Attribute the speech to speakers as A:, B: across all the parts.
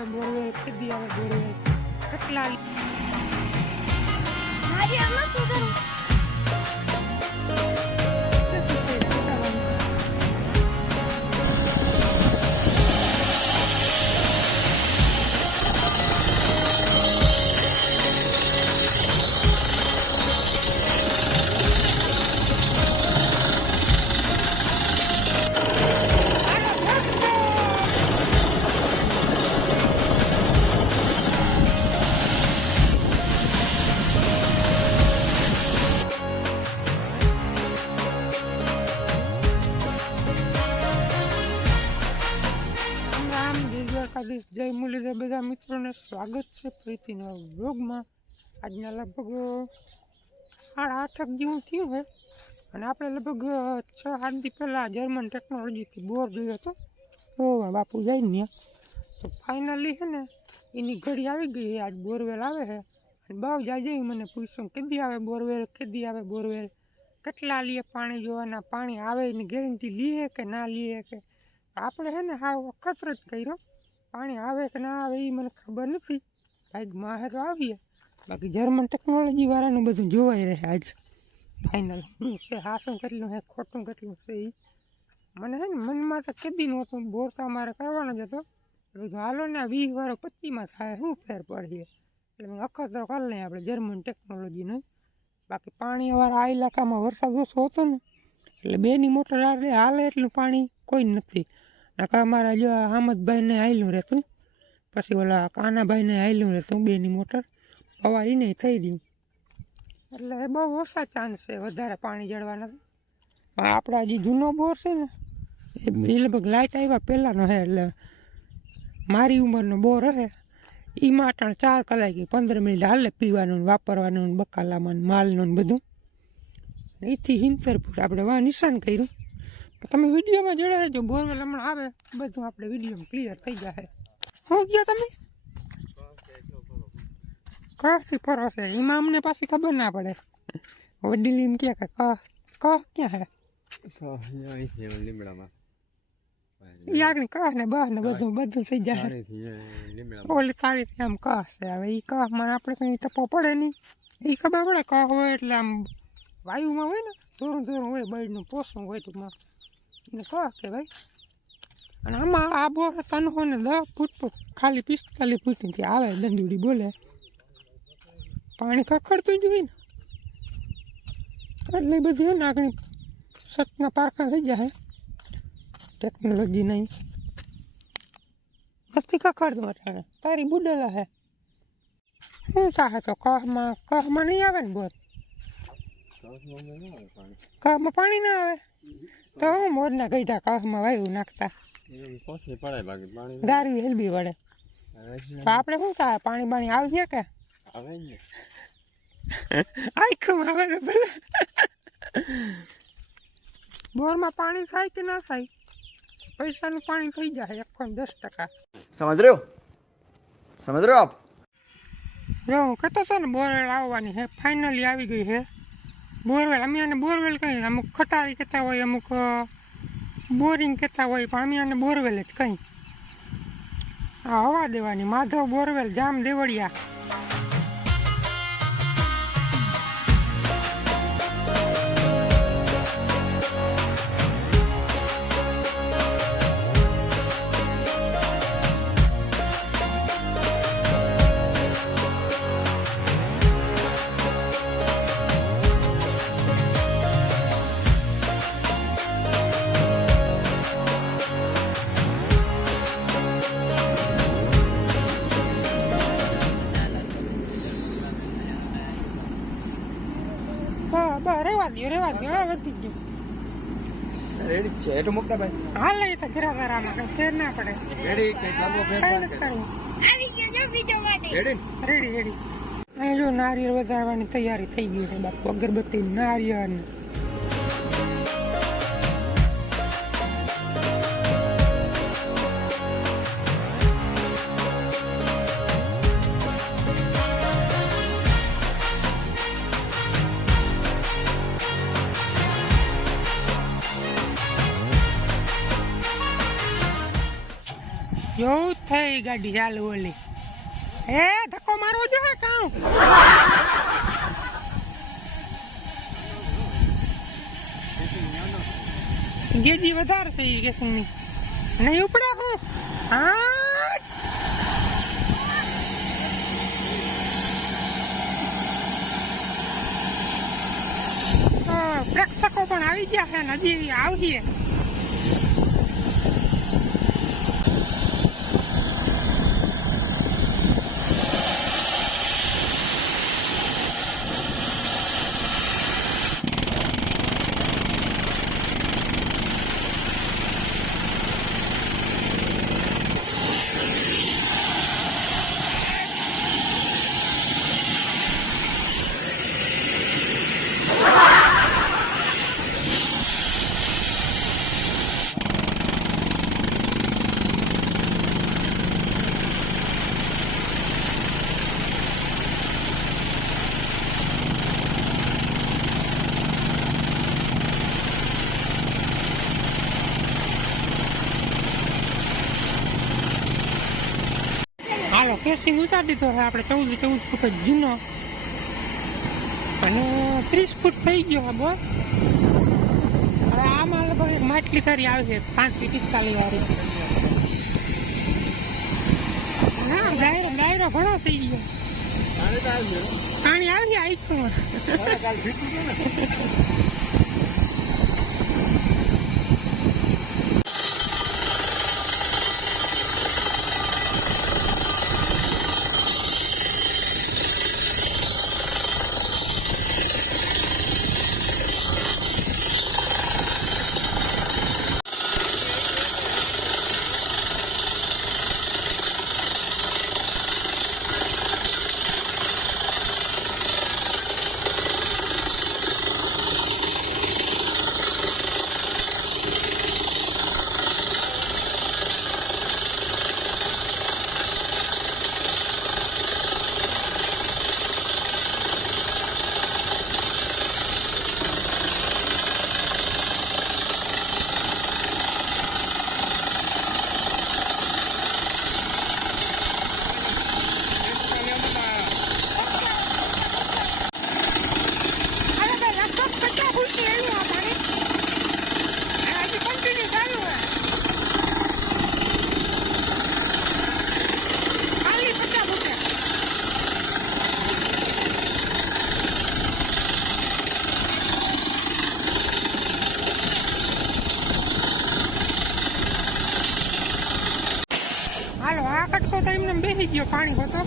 A: આવે બોરવેલ કેદી આવે બોરવેલ. કેટલા બધા મિત્રોને સ્વાગત છે ફરીથી નવા આજના લગભગ સાડા આઠક જેવું થયું છે અને આપણે લગભગ છ આઠ દી પહેલાં જર્મન ટેકનોલોજીથી બોર જોયો હતો. તો બાપુ જઈને ત્યાં. તો ફાઇનલી છે ને, એની ઘડી આવી ગઈ આજ બોરવેલ આવે છે અને બહુ જાજે મને પૂછ્યું, કેદી આવે બોરવેલ? કેદી આવે બોરવેલ? કેટલા લઈએ પાણી જોવાના? પાણી આવે એની ગેરંટી લઈએ કે ના લઈએ કે? આપણે છે ને, હા, વખત જ કર્યો. પાણી આવે કે ના આવે એ મને ખબર નથી. ભાઈ માહે તો આવીએ. બાકી જર્મન ટેકનોલોજી વાળાનું બધું જોવાઈ રહે આજ. ફાઇનલ શું છે હાસું કેટલું છે, ખોટું કેટલું છે એ મને છે ને મનમાં તો કેદી નહોતું બોર તો અમારે કરવાનો જ હતો. કીધું હાલો ને વીસ વાળો પચીમાં થાય, શું ફેર પડીએ એટલે અખતરો કરી લઈએ આપણે જર્મન ટેકનોલોજીનો બાકી પાણીવાળા આ ઇલાકામાં વરસાદ ઓછો હતો ને, એટલે બેની મોટર હાલે એટલું પાણી કોઈ નથી. નકા અમારા જો હામદભાઈને હાલ્યું રહેતું. પછી ઓલા કાનાભાઈને હાલ્યું રહેતું, બેની મોટર. પવારીને થઈ રહ્યું. એટલે બહુ ઓછા ચાન્સ છે વધારે પાણી જળવાના. પણ આપણા જે જૂનો બોર છે ને, એ લગભગ લાઇટ આવ્યા પહેલાંનો છે એટલે મારી ઉંમરનો બોર હે. એ માટણ ચાર કલાકે પંદર મિનિટ હાલે પીવાનું વાપરવાનું બકાલામાં માલનું બધું. એથી હિંતરપુર આપણે વા નિશાન કર્યું. તમે વિડીયોમાં જોડે જો બોરવેલ હમણાં આવે બધું આપણે વિડીયોમાં ક્લિયર થઈ જશે શું ગયા તમે? કહાથી ફરો છે? એમાં અમને પાછી ખબર ના પડે. વડીલ એમ કહે કે કહ કહ ક્યાં હે?
B: લીમડામાં.
A: આગળ કહ ને બહ ને બધું બધું થઈ જાય
B: ઓલી
A: ઓલી તાળી આમ કહ છે. હવે એ કહમાં આપણે કંઈ ટપો પડે નહીં. એ ખબર પડે કહ હોય એટલે આમ વાયુમાં હોય ને ધોરું ધોરું હોય બળનું પોસું હોય ટૂંકમાં કહ કે ભાઈ અને આમાં આ બોર તનહો ને દસ ફૂટ પર ખાલી પિસ્તાલીસ ફૂટથી આવે દંદુડી બોલે. પાણી ખખડતું જ હોય ને. એટલે બધી બધું ને આગળ સતના પારખા થઈ જાય. ટેકનોલોજી નહીં. મસ્તી ખખડતું અટાણે તારી બુડેલા હે. શું ચાહે તો કહમાં કહમાં નહીં આવે ને બોર કહમાં પાણી ના આવે? તો મોરના ગઈઢા કાફમાં વાયુ નાખતા. દારૂ હેલબી વળે. આપણે શું થાય? પાણી બાણી આવશે કે?
B: આવે ને.
A: આખું આવે ને ભલે. બોરમાં પાણી થાય કે ના થાય? પૈસાનું પાણી થઈ જાય એક દસ ટકા.
C: સમજ રહ્યો? સમજ રહ્યો આપ?
A: જો હું કહેતો હતો ને બોર આવવાની હે ફાઇનલી આવી ગઈ હે. બોરવેલ, અમે આને બોરવેલ કહીએ. અમુક ખટારી કહેતા હોય, અમુક બોરિંગ કહેતા હોય, પણ અમે આને બોરવેલ જ કહીએ. આ હવા દેવાની, માધવ બોરવેલ, જામ દેવળિયા.
B: છે. એટલું મૂકતા ભાઈ.
A: હાલ લઈ તો ઘરા ધરામાં કંઈ ફેર ના પડે.
B: રેડી કઈ લાંબો
A: કરવું.
D: આવી ગયો જો બીજો માટે
B: રેડી?
A: Ready ready. અહીં જો નારિયેળ વધારવાની તૈયારી થઈ ગઈ છે બાપુ અગરબત્તી નારિયેળ. ઓલી ગાડી, ચાલ ઓલી. હે ધક્કો મારવો જો હે ગેજી વધારે થઈ કે ની નહીં ઉપડે હું. હા, પ્રેક્ષકો પણ આવી ગયા છે હજી આવીએ કેસિંગ ઉતારી દીધો છે. આપણે ચૌદ ચૌદ ફૂટ જૂનો. અને ત્રીસ ફૂટ થઈ ગયો હા બોલ. હવે આમાં લગભગ એક માટલી સારી આવશે પાંચથી પિસ્તાલીસ વાળી. ના ડાયરો ડાયરો ઘણો થઈ ગયો. પાણી આવી આઈખું અરે ભાઈ લગભગ પચાસ ફૂટથી આવ્યું આ પાણી અને હજી કન્ટિન્યુ ચાલુ છે ખાલી પચાસ ફૂટે હાલો આ કટકો તો એમને બેસી ગયો પાણી હોતો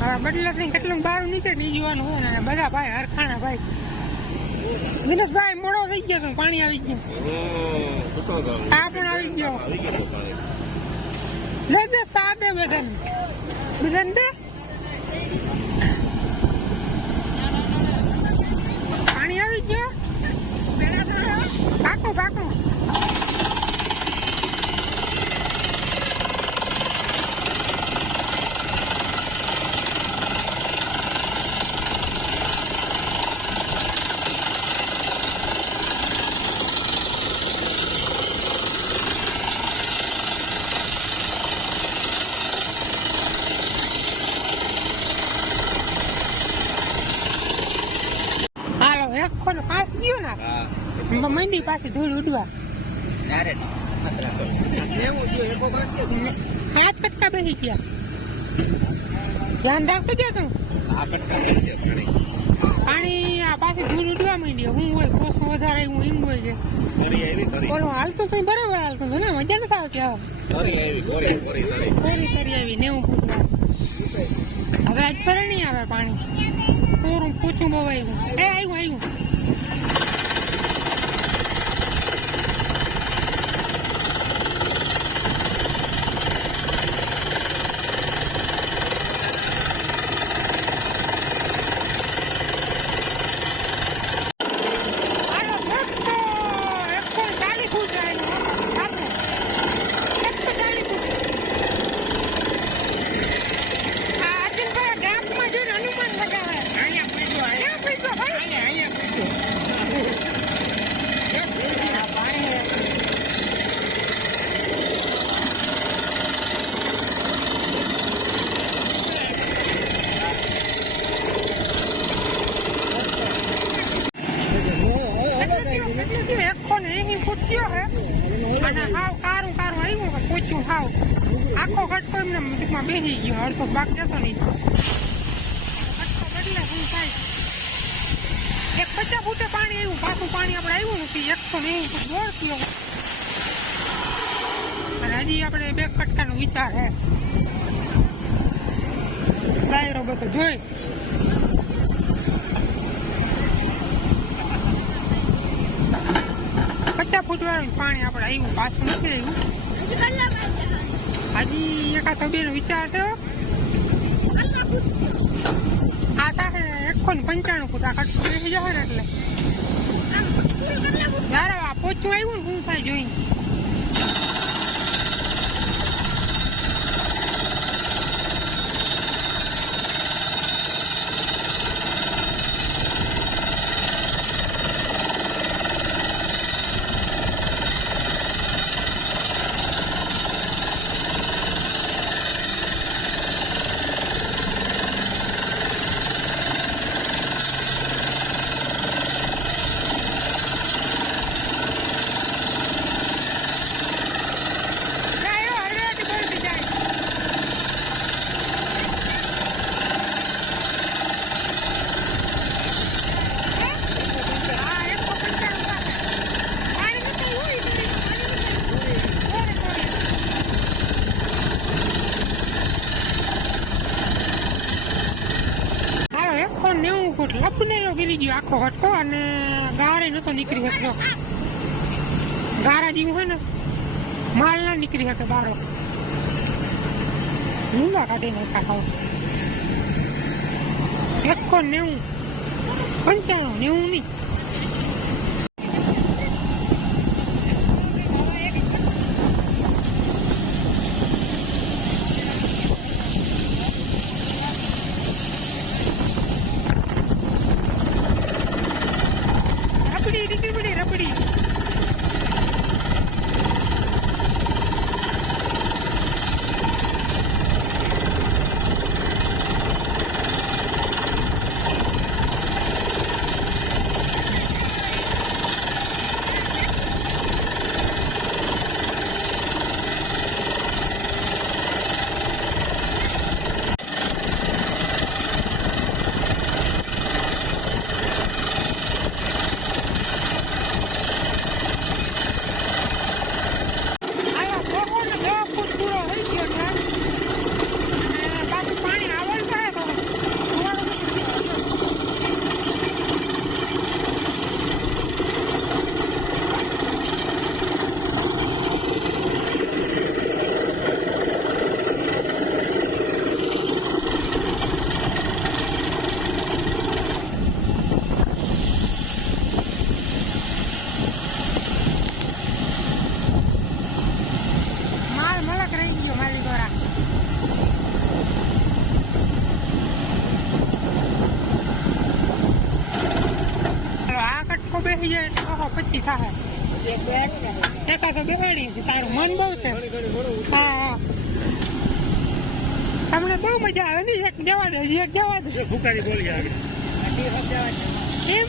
A: હવે બદલા થઈને કેટલું બહાર નીકળી જવાનું હોય ને બધા ભાઈ હરખાણા ભાઈ. વિનેશભાઈ મોડો થઈ ગયો તો પાણી આવી ગયું. પણ આવી ગયો. લે દે સાદે બધાને બધાને દે. પાણી આવી ગયો? પાકું પાકું હાલો પાસ ગયો ને મંડી પાસે ધૂળ ઉડવા. હાથ કટકા બેસી ગયા. ધ્યાન રાખતો ગયા તું પાણી આ પાસે ધૂળ ઉડવા માંડ્યો. હું હોય કોસો વધારે હું એમ હોય છે. ઓલો હાલતું તો બરાબર હાલતું હતો ને મજા નથી આવતી હવે. કોરી કરી આવી નેવું ફૂટમાં હવે આજ ફરે નહીં આવે પાણી. પૂરું પૂછું બહુ આવ્યું. એ આવ્યું આવ્યું હાલો, એકસો એકસો ને ચાલીસ ફૂટ આવેલું, હો. આપણે. એકસો ચાલીસ ફૂટ. આ અર્જુનભાઈ ગામમાં જઈને હનુમાન લગાવે. ક્યાં પૂછ્યો ભાઈ? આખો કટકો એમને ટૂંકમાં બેસી ગયો અડધો ભાગ જતો નહીં કટકો બદલે શું થાય એક પચાસ ફૂટે પાણી આવ્યું પાછું પાણી આપણે આવ્યું નથી એકસો નેવું ફૂટ દોઢ થયો અને હજી આપણે બે કટકાનો વિચાર હે. ડાયરો બધો જોઈ. પચાસ ફૂટ વાળું પાણી આપણે આવ્યું પાછું નથી આવ્યું હજી એકાદ બે નો વિચાર છે. આ થાય એકસો ને પંચાણું ફૂટ આ કટકો બેસી જશે ને એટલે યાર આ પોચું આવ્યું ને શું થાય જોઈને જાય હો, હળવેથી બોલતી જાય. હે? હા, એકસો પંચાણું પાસે. પાણી નતું હોય, પાણી નતું. થોડે થોડે. હાલો એકસો નેવું ફૂટ લપનેલો ગીરી ગયો આખો હટકો અને ગારે નતો નીકળી શક્યો. ગારા જેવું હોય ને, માલ ના નીકળી શકે બારો ઊંડા કાઢી નાખા ખાવ. એકસો નેવું પંચાણું, નેવું નહીં રબડી નીકળી પડી રબડી આયા બોકો ને દવા ફૂટ પૂરો થઈ ગયો છે અને પાછું પાણી આવડ કરે તો કુવાડો નીકળી ગયો. માલ મલક રહી ગયો મારી દ્વારા ચાલો, આ કટકો બેસી જાય એટલે ઓહો પચી થાય એકા તો બેહાડી છે તારું મન બહુ છે હા હા તમને બહુ મજા આવે ને એક જવા દે એક જવા દે.
B: ભૂકાની બોલી આવે
A: કેમ?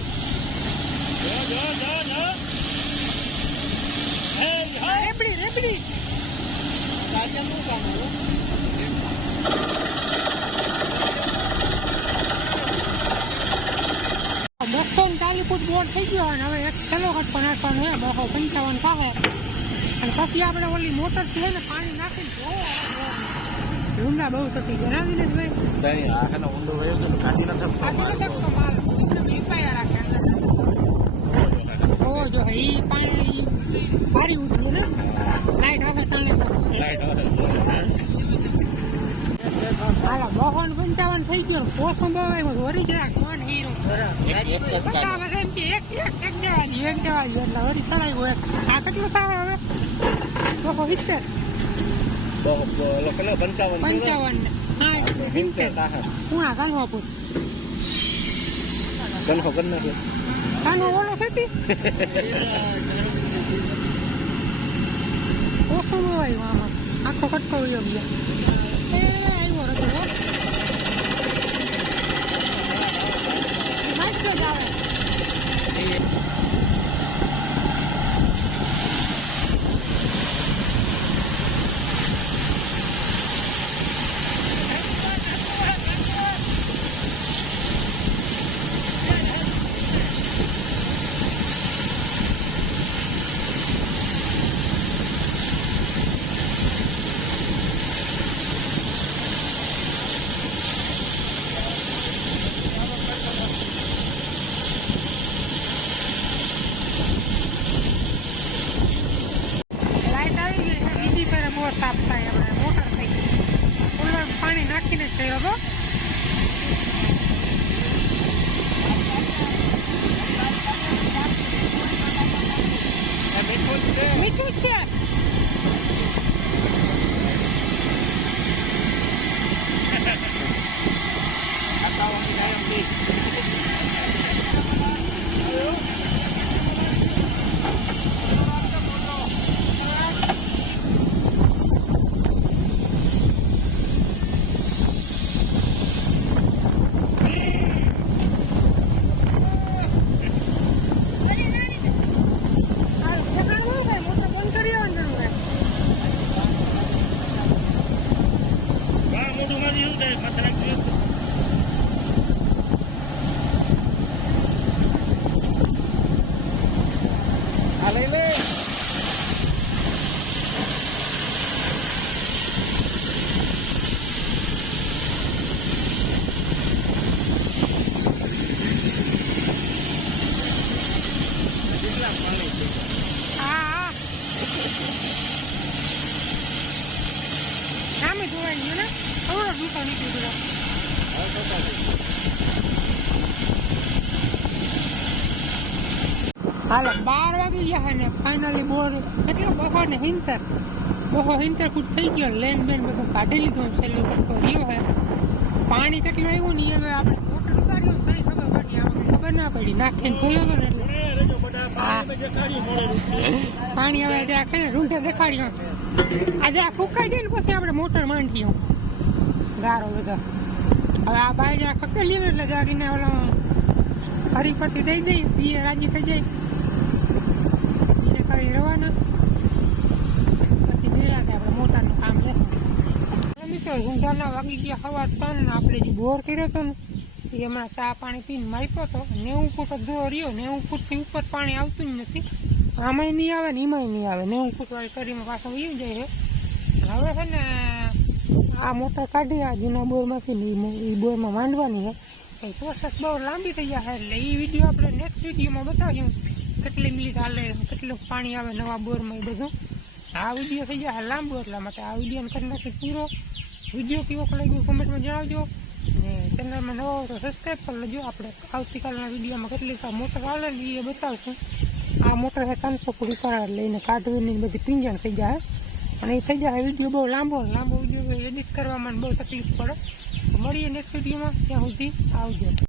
A: રેપડી રેપડી. બસો ચાલીસ ફૂટ બોટ થઈ ગયો અને હવે એક છેલ્લો કટકો નાખવાનો છે બસો પંચાવન થાય અને પછી આપણે ઓલી મોટર છે ને પાણી ઊંડા બહુ થતી જણાવી ને ભાઈ
B: ત્યાં આખાનો ઊંડો વયો તો કાઢી ન શકતો
A: માલ રાખે અંદર. ઓ જો ઈ પાણી સારી ઉઠ્યું ને? લાઈટ વગર ચાલે
B: લાઈટ
A: હાલા બસો પંચાવન થઈ ગયો ને પોસો બહુ આવ્યો વરી જરાક કોણ હીરો. એમ કે એક એક એક જવા એક જવા એટલે વરી ચડાવ્યું હોય આ કેટલું થાય હવે બસો સિત્તેર.
B: પંચાવન
A: પંચાવન ને સાઠ ને સિત્તેર પૂણા કાઢવા પૂર
B: કન્ફો કરી નાખ્યો
A: કાનો ઓલો ખેતી ઓછો નો આવ્યો આમાં આખો કટકો વયો ગયો એ આવ્યો રતો હો. નાખ્યો જ આવે હાલો, બાર વાગી ગયા ને ફાઇનલી બોર કેટલો બહો ને હિંતર બહો હિંતર ફૂટ થઈ ગયો લેન બેન બધું કાઢી લીધું છેલ્લું પડતો રહ્યો હે પાણી કેટલું આવ્યું ને હવે આપણે મોટર ઉતાર્યું તઈ ખબર પડી આપણે ખબર ના પડી, નાખીને જોયો હતો ને
B: પાણી
A: હવે ત્યાં દેખાડ્યો. આજે આ ફૂંકાઈ જાય ને, પછી આપણે મોટર માંડીએ. ગારો બધા. હવે આ જ્યાં ખકેલી એટલે જાગીને ઓલો હરિપતિ દઈ દઈ પીએ રાજી થઈ જાય. એને કરી રવાના પછી મેળા આપણે મોટાનું કામ છે. મિત્રો ઊંઝાના વાગી ગયા હવા ત્રણ, આપણે જે બોર કર્યો હતો ને એ હમણાં ચા પાણી પીને માપ્યો હતો. નેવું ફૂટ જ રહ્યો, નેવું ફૂટથી ઉપર પાણી આવતું જ નથી. આમાંય નહીં આવે ને એમાંય નહીં આવે. નેવું ફૂટ વાળી કરીમાં પાછું વી જાય છે. હવે છે ને આ મોટર કાઢી, આ જૂના બોરમાંથી ઈ બોરમાં માંડવાની છે તો પ્રોસેસ બહુ લાંબી થઈ જાય એટલે એ વીડિયો આપણે નેક્સ્ટ વિડીયોમાં બતાવ્યું કેટલી મિનિટ હાલે, કેટલું પાણી આવે નવા બોરમાં એ બધું. આ વીડિયો થઈ જાય લાંબો, એટલા માટે આ વિડીયોને કરી નાખી પૂરો. વીડિયો કેવો લાગ્યો કોમેન્ટમાં જણાવજો. ને ચેનલમાં નવો હોય તો સબસ્ક્રાઈબ કરી લેજો. આપણે આવતીકાલના વિડીયોમાં કેટલીક આ મોટર હાલે એ બતાવશું. આ મોટર છે ત્રણસો ફૂટ ઉપર લઈને કાઢવીને બધી પિંજણ થઈ જાય અને એ થઈ જાય વીડિયો બહુ લાંબો લાંબો વીડિયો એડિટ કરવામાં બહુ તકલીફ પડે. મળીએ નેક્સ્ટ વિડીયોમાં ત્યાં સુધી આવજો.